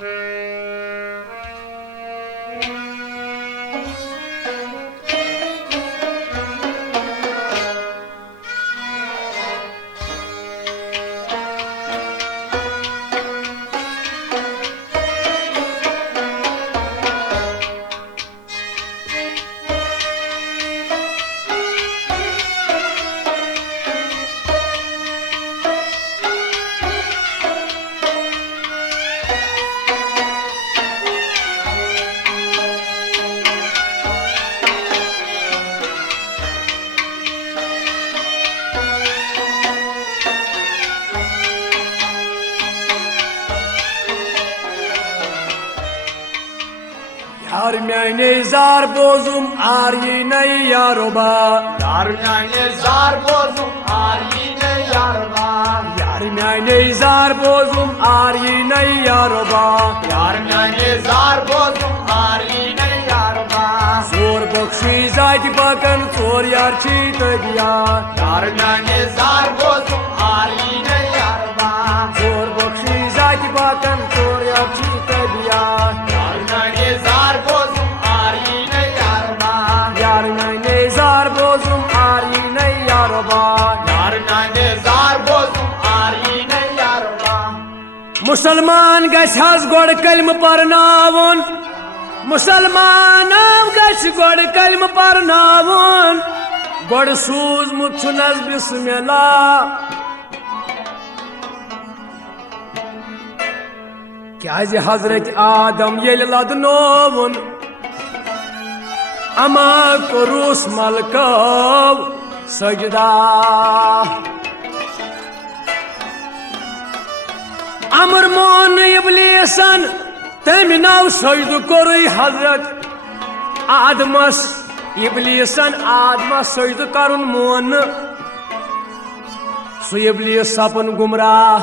Yar miane zar bozum ar yine yaroba. Yar miane zar bozum ar yine yaroba. Yar miane zar bozum ar yine yaroba. Yar miane zar bozum ar yine yaroba. Zor bakshi zaydi bakan zor yar çita diya. Yar miane zar bozum ar yine yaroba. Zor bakshi zaydi bakan zor yar çita diya. Yar miane zar bozum ar yine yaroba. Yar miane zar bozum ar yine yaroba. Yar miane zar bozum ar yine yaroba. Musalman gashaz god kalm parnavon. Musalmanam gash god kalm parnavon. God suz mutsunas bismillah. Kyazi Hazret Adam yel ladnovun. Ama korus malkav sajda. Amr mon iblisan teminav sajdu koruy Hazret Admas. İblisan Admas sajdu karun mon. Su iblis sapın gumrah.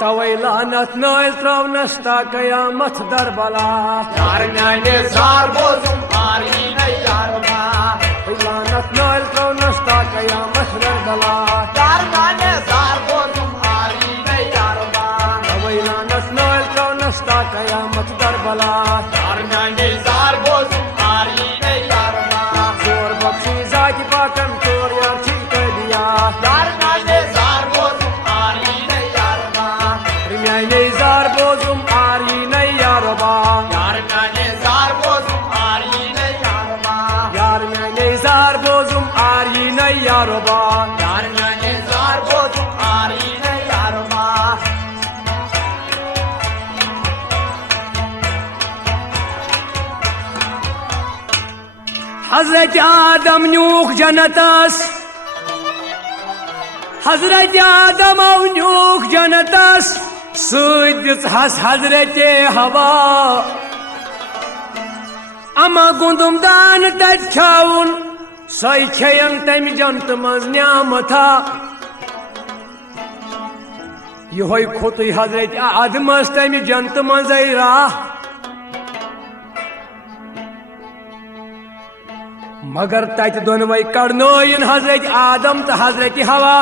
Tawai lanat nail trav nashta kayamat dar bala. Yar miane zar bozum ar yine yaroba. Lanat nail trav nashta kayamat dar bala. Yar miane zar bozum ar yine yaroba. Tawai lanat nail trav nashta kayamat dar bala. Yar miane zar bozum ar yine yaroba. Zor bakshi zaki pakan chor yar chita diya. Yar miane zar bozum ar yine yaroba. Rimyane zar bozum ar yine yaroba. Yar miane zar bozum ar yine yaroba. Yar myane zar bozum ar yine yaroba. Yar miane zar bozum ar yine yaroba. Hazreti Adam Nuh cennetas. Hazreti Adam Nuh cennetas. Sıddık has Hazreti Hava. Ama gundumdan tetkavun. Saykeyen temi jantımız niyamata. Yuhoy kutuy Hazreti Adam'ız temi jantımız ayra. Magar tati donvay karnoyin Hazreti Adam ta Hazreti Hava.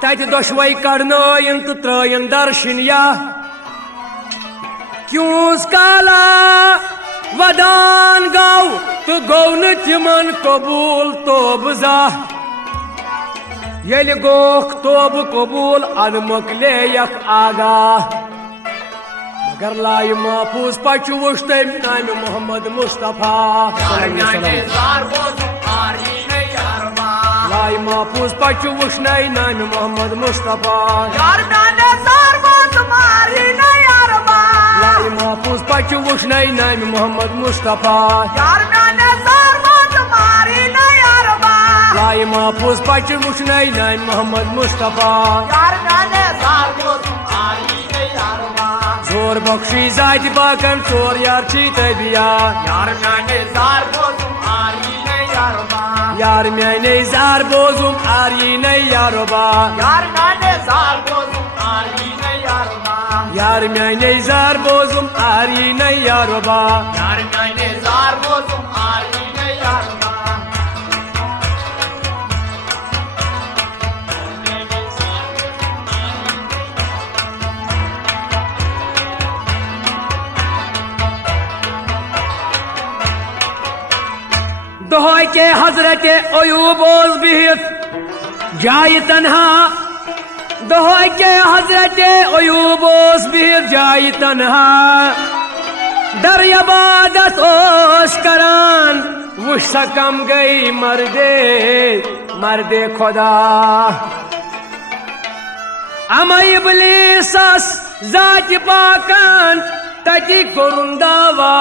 Tati doshvay karnoyin tu troyin darshin ya. Kyus kala vadan gav tu govnu timan kabul tobza. Yeli gok tobu kabul admakle yak aga. Magar lay mafuz paçuvuştem nami Muhammed Mustafa. Yar miane zar bozum ar yine yaroba. Lay mafuz paçuvuşnay nami Muhammed Mustafa. Yar miane zar bozum ar yine yaroba. Lay mafuz paçuvuşnay nami Muhammed Mustafa. Yar miane zar bozum ar yine yaroba. Lay mafuz paçuvuşnay nami Muhammed Mustafa. Yar miane zar bozum ar yine yaroba. Zor bakshi zaydi bakan chor yar chita diya. Yar miane zar bozum ar yine yaroba. Yar myane zar bozum ar yine yaroba. Yar miane zar bozum ar yine yaroba. Yar myane zar bozum ar yine yaroba. Yar miane zar bozum ar yine yaroba. दोहे के हजरत अयूब ओस बिहित जाय तन्हा दोहे के हजरत अयूब ओस बिहित जाय तन्हा दर इबादत ओस करान वुश सा कम गई मर्दे खुदा अमा इब्लीसस जात पाकन तति कोरुन दावा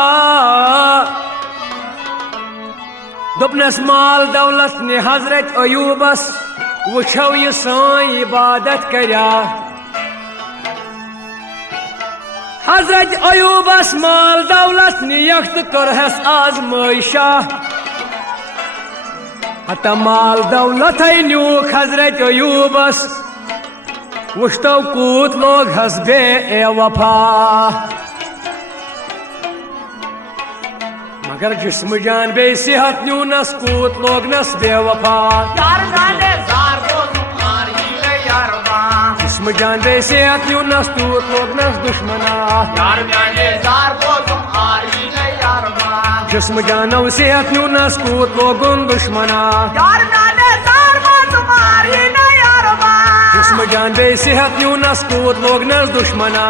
दोपनस माल दौलत ने हजरत अयूबस वुछो ये सान इबादत कर्या हजरत अयूबस माल दौलत ने यख्त करहस आजमाइशा हता माल दौलत न्यूख हजरत अयूबस वुश्तो कूत लोग हसबे ए वफा मगर जिस्म जान बे सेहत न्यूनस कूत लोग नस बेवफा जिस्म जान बे सेहत न्यूनस कूत लोग नस दुश्मना जिस्म जानो सेहत न्यूनस कूत लोगुन दुश्मना जिस्म जान बे सेहत न्यूनस कूत लोग नस दुश्मना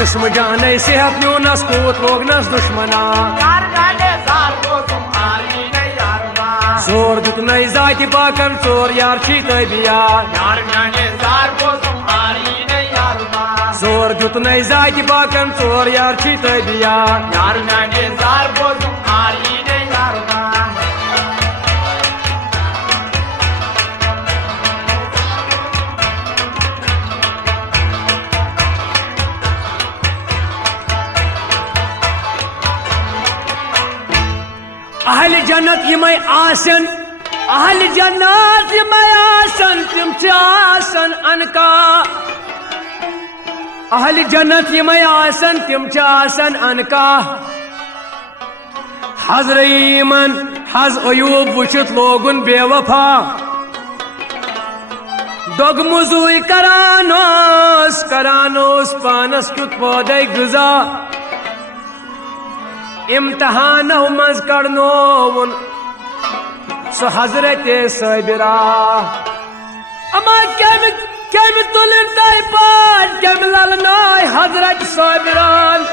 जिस्म जान सेहत न्यूनस कूत लोग नस दुश्मना जोर दुत नई जाति पाकन चोर यार छी तबिया जोर दुत नई जाति पाकन चोर यार छी तबिया अहल जन्नत यमय आसन अहल जन्नत यमय आसन तिम छ आसन अनका अहल जन्नत यमय आसन तिम छ आसन अनका हजरईमन हज अयूब वुचित लोगुन बेवफा दोग मुजुई करानोस पानस कुत पौधे गुजा इम्तहान मज कड़नोवन सो हजरत साबिरा अमा कम तुलिन तय पान कम ललनाय हजरत साबिरान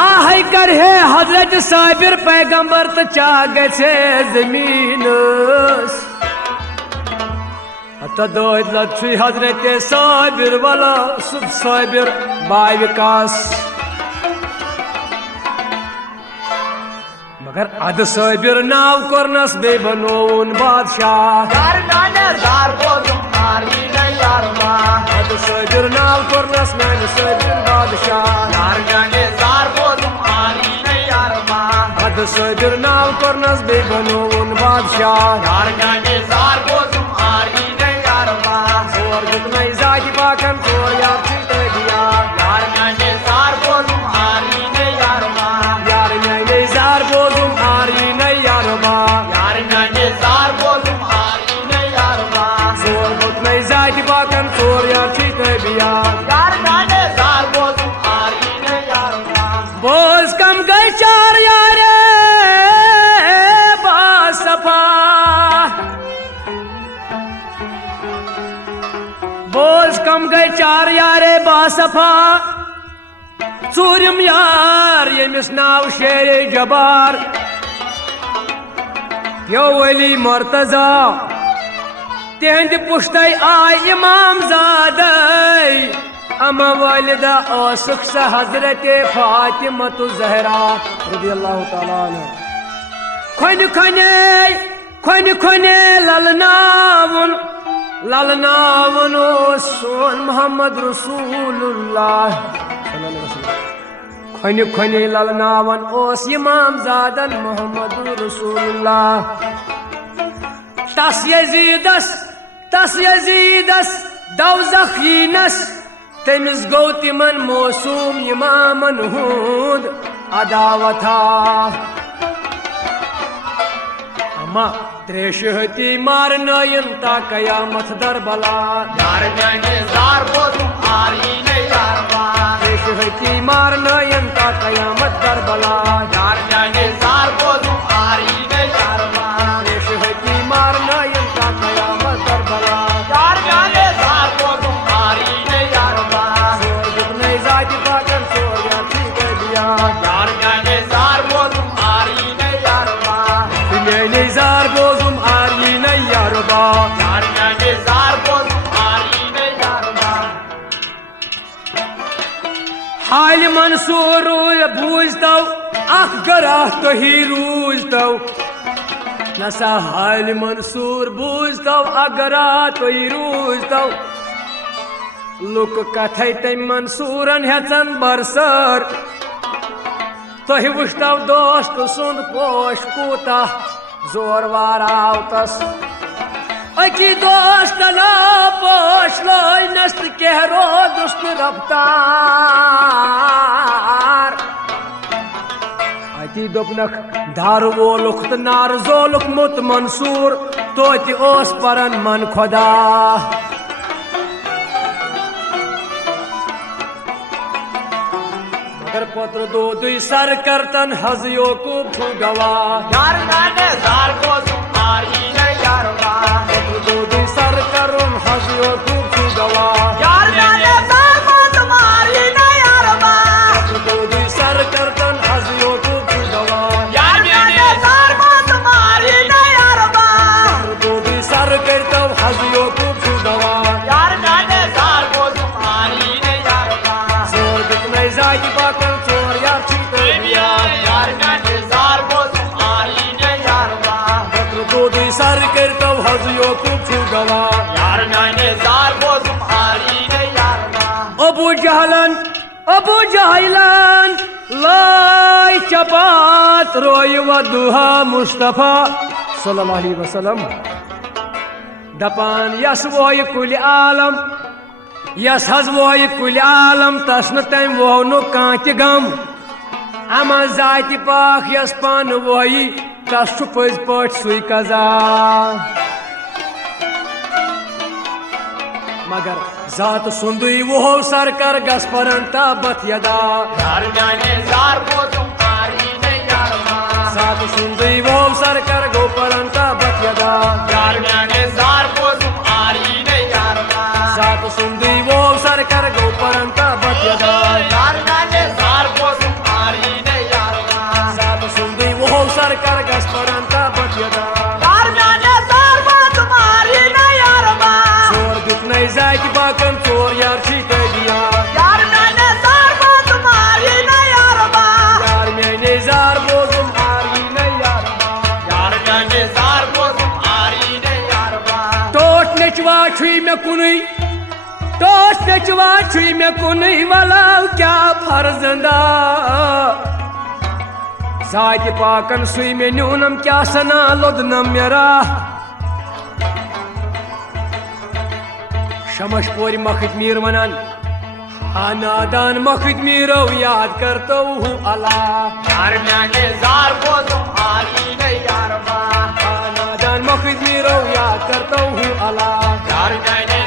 आहै कर है हजरत साबिर पैगंबर तो चा गछे जमीन अत दोद लच्छी हजरत साबिर वाला सुब साबिर बाय विकास मगर अद साबिर नाव करनस बे बनोन बादशाह अद साबिर नाव करनस मैंने साबिर बादशाह अद साबिर नाव करनस बे बनोन बादशाह जोर जितना जाति पाकन जोर यार छी तबिया यार मैंने जार बोलूं आरी ने यारमा यार मैंने जार बोलूं आरी ने यारमा यार मैंने जार बोलूं आरी ने यारमा जोर जितना जाति पाकन जोर यार छी तबिया यार मैंने जार बोलूं आरी ने यारमा बोझ कम गए चार यारे बासफा बोझ कम गए चार यारे बासफा चूरिम यार यमिस नाव शेरे जबार यो वली मुर्तजा तेहंद पुश्तई आय इमाम ज़ादई अमा वालिदा औसुख सा हजरत फातिमा ज़हरा रज़ियल्लाहु तआला अन्हा खने ललनावन सोन मोहम्मद रसूलुल्लाह खने ललनावन ओस इमाम ज़ादन मोहम्मद रसूलुल्लाह तस यजीदस दौज़खीनस तमिस गौ तिमन मौसूम इमामन हुद अदावथा अमा त्रेशहती मारनयन ता कयामत दर बला यार मैंने जार बोलूं आरी ने यारवा त्रेशहती मारनयन ता कयामत दर बला यार मैंने जार बोलूं आरी ने यारवा त्रेशहती मारनयन ता कयामत दर बला यार मैंने जार बोलूं आरी ने यारवा जोर नहीं जाति पाकन चोर या ठीक दिया यार मैंने जार बोलूं आरी ने यारवा मैंने जार बोजुम आरी न यारबा यार मैंने जार बोलूं आरी ने यारवा हाल मंसूर बूझतो अख गराह तो ही रूजतो नसा हाल मंसूर बूझतो अगरा तो ही रूजतो लुक कथे ते मंसूरन हेचन बरसर तो ही वुश्तो दोस्त सुंद पोश कूता जोर वारावतस अकी दोस्त ना पोश लोय नस्त केहरो दुस्त रफ्तार अती दोपनक धार वोलुख त नार जोलुख मुत मंसूर तो ति ओस परन मन खुदा मगर पत्र दो दुई सर करतन हज योकूब छु गवा यार मैंने जार बोलूं आरी ने यारवा पत्र दो दुई सर करुन हज योकूब छु गवा यार मैंने जार बोलूं आरी ने यारवा पत्र दो दुई सर करतन हज योकूब छु गवा यार मैंने जार बोलूं आरी ने यारवा पत्र दो दुई सर करतव हज योकूब छु गवा यार मैंने जार बोलूं आरी ने यारवा जोर दिखने जाति पाकन चोर यार छी दिया यार मैंने जार बोलूं आरी ने यारवा पत्र दो दुई सर करतव हज योकूब छु गवा यार मैंने जार बोलूं आरी ने यारवा अबू जहलन लाई चपात रोय व दुहा मुस्तफा सल्लल्लाहु अलैहि वसल्लम दपान यस वोय कुल आलम यस हज वोय कुल आलम तसन तम वोनु कांति गम अमा जाति पाक यस पान वोय तस छु पज पट सुई कजा मगर जात सुंदुई वो सरकार गस्परंता बतयदा यार मैंने जार बोलूं आरी ने यारवा जात सुंदुई वो सरकार गोपरंता बतयदा यार मैंने जार बोलूं आरी ने यारवा जात सुंदुई वो सरकार गोपरंता बतयदा यार मैंने जार बोलूं आरी ने यारवा जात सुंदुई वो सरकार गस्परंता बतयदा यार मैंने जार बोलूं आरी ने यारवा जोर दुख नहीं जाति बाकन चोर यार छी दिया यार मैंने जार बोलूं आरी ने यारवा यार मैंने जार बोजुम आरी न यारबा यार मैंने जार बोलूं आरी ने यारवा टोट नचवा छुई में कुनई टोट नचवा छुई में कुनई वाला क्या फर्जंदा जाति पाकन सुई में न्यूनम क्या सना लुदनम मेरा शमश पोरी मखित मीर वनन नादान मखित मीरो याद करतो हूँ अल्लाह यार मैंने जार बोलूं आरी ने यारवा नादान मखित मीरो याद करतो हूँ अल्लाह यार मैंने